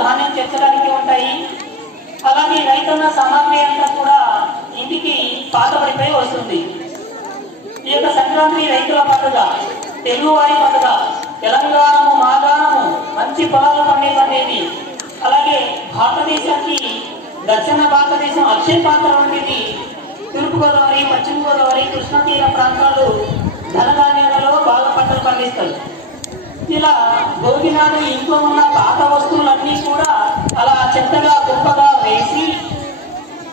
ధాన్యం చేర్చడానికి ఉంటాయి. అలాగే రైతన్న సామాగ్రి అంతా కూడా ఇంటికి పాతబడిపోయి వస్తుంది. ఈ యొక్క సంక్రాంతి రైతుల పండుగ, తెలుగువారి పండుగ. తెలంగాణము మాగాణము మంచి పొలాలు పండేది. అలాగే భారతదేశానికి దక్షిణ భారతదేశం అక్షయ పాత్ర వంటిది. తూర్పుగోదావరి, పశ్చిమ గోదావరి, కృష్ణా తీర ప్రాంతాలు ధనధాన్యాలలో బాగా పంటలు పండిస్తారు. ఇలా భోగి నాడు ఇంట్లో ఉన్న పాత వస్తువులన్నీ కూడా అలా చెత్తగా గొప్పగా వేసి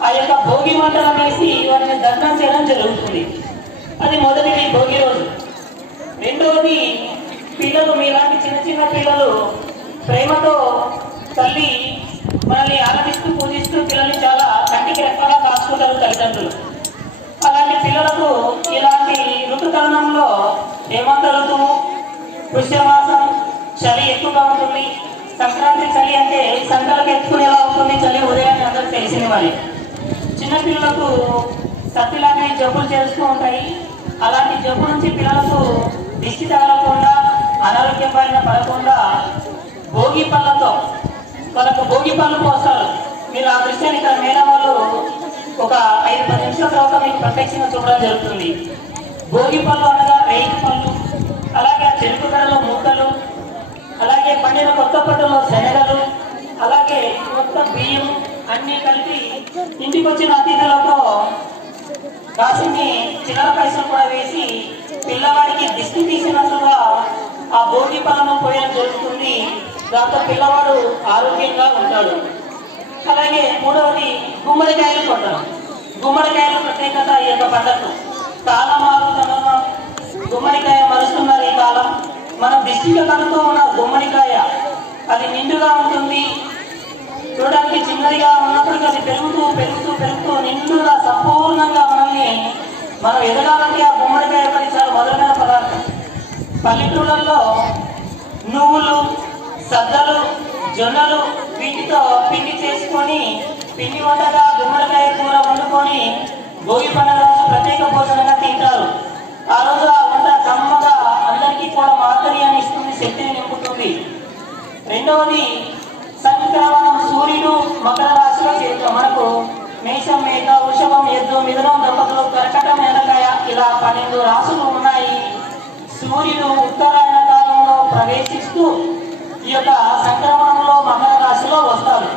ఆ యొక్క భోగి మంటలు వేసి వాటిని దగ్ధం చేయడం జరుగుతుంది. అది మొదటిది భోగి రోజు. రెండవది పిల్లలు, మీలాంటి చిన్న చిన్న పిల్లలు ప్రేమతో తల్లి మనల్ని ఆరాధిస్తూ పూజిస్తూ పిల్లల్ని చాలా కంటికి రెప్పగా కాచుకుంటారు తల్లిదండ్రులు. అలాంటి పిల్లలకు ఇలాంటి ఋతుతరుణంలో హేమంత ఋతువు, పుష్యమాసం, చలి ఎక్కువగా ఉంటుంది. సంక్రాంతి చలి అంటే సంకలకు ఎత్తుకునేలా ఉంటుంది చలి. ఉదయాన్ని అందరూ తెలిసిన వారి చిన్నపిల్లలకు సత్తి లాంటి జబ్బులు చేస్తూ ఉంటాయి. అలాంటి జబ్బు నుంచి పిల్లలకు దిష్టి తగలకుండా, అనారోగ్య బారిన పడకుండా భోగి పళ్ళతో వాళ్ళకు భోగి పళ్ళు పోస్తారు. మీరు ఆ దృశ్యాన్ని ఇక్కడ మేడం వాళ్ళు ఒక 5-10 నిమిషాల తర్వాత మీకు ప్రత్యక్షంగా చూడడం జరుగుతుంది. భోగి పళ్ళు అనగా రేగి పళ్ళు, అలాగే చెరుకు గడలో మూకలు, అలాగే పండిన కొత్త పట్టులో శనగలు, అలాగే కొత్త బియ్యం అన్నీ కలిపి ఇంటికి వచ్చిన అతిథులతో కాసిని చిల్లర పైసలు కూడా వేసి పిల్లవాడికి దిష్టి తీసినట్లుగా ఆ భోగి పళ్ళను పోయడం జరుగుతుంది. దాంతో పిల్లవాడు ఆరోగ్యంగా ఉంటాడు. అలాగే మూడవది గుమ్మడికాయలు కొట్టడం. గుమ్మడికాయల ప్రత్యేకత ఈ యొక్క పంటకు. కాలం మారుతున్న గుమ్మడికాయ మరుస్తున్నారు ఈ కాలం. మన దిష్టిగా కడుతూ ఉన్న గుమ్మడికాయ అది నిండుగా ఉంటుంది. చూడడానికి చిన్నదిగా ఉన్నప్పటికీ అది పెరుగుతూ పెరుగుతూ పెరుగుతూ నిండుగా సంపూర్ణంగా మనం ఎదగాలంటే ఆ గుమ్మడికాయ చాలా మొదలైన పదార్థం. పల్లెటూళ్ళల్లో నువ్వులు, సద్దలు, జొన్నలు వీటితో పిండి చేసుకొని పిండి వంటగా గుమ్మడికాయ కూర వండుకొని భోగి పండుగ రోజు ప్రత్యేక భోజనంగా తింటారు. ఆ రోజు ఆ వంట కమ్మగా అందరికీ కూడా మాధుర్యాన్ని ఇస్తుంది, శక్తిని నింపుతుంది. రెండవది సంక్రమణం. సూర్యుడు మకర రాశిలో చేరుతాం. మనకు మేషం, మేఘ, వృషభం, ఎద్దు, మిథునం, దంపతులు, కర్కటం, ఎనకాయ ఇలా 12 రాశులు ఉన్నాయి. సూర్యుడు ఉత్తరాయణ కాలంలో ప్రవేశిస్తూ ఈ యొక్క సంక్రమణంలో మకర రాశిలో వస్తారు.